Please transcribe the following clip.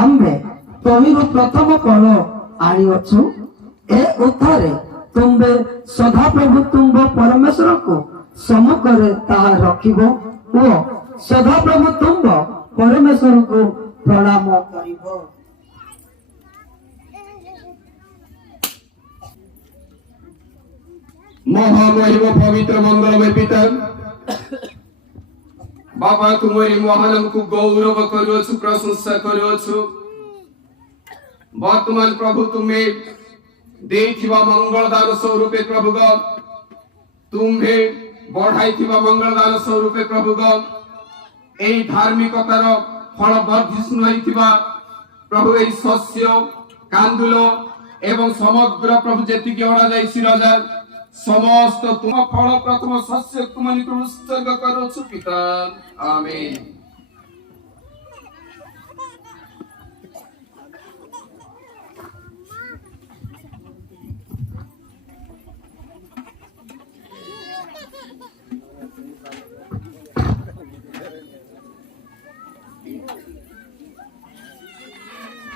आम्भे तहिरु प्रथम फल आनिअछु ए उथारे तुम्बे सदा प्रभु तुम्ब परमेश्वर को सम्मुखरे ताहा रखिबो ओ सदा प्रभु तुम्ब परमेश्वर को प्रणाम करिबो। महामहिम पवित्र मंगलमय पिता बाबा तुम्हारी महान को गौरव करुछु प्रशंसा करुछु। वर्तमान प्रभु तुम्हें देथिबा मंगलदान स्वरूप प्रभु ग तुम्हें बढ़ाइथिबा मंगलदान स्वरूप प्रभु ग एई धार्मिकतार फल वर्धिष्णु होइथिबा प्रभु एई शस्य कांदुल एवं समग्र प्रभु जेति के ओडा जाइछि राजा समस्त तुम फल प्रथम शस्य तुम निकट उत्सर्ग करुछु पिता आमेन।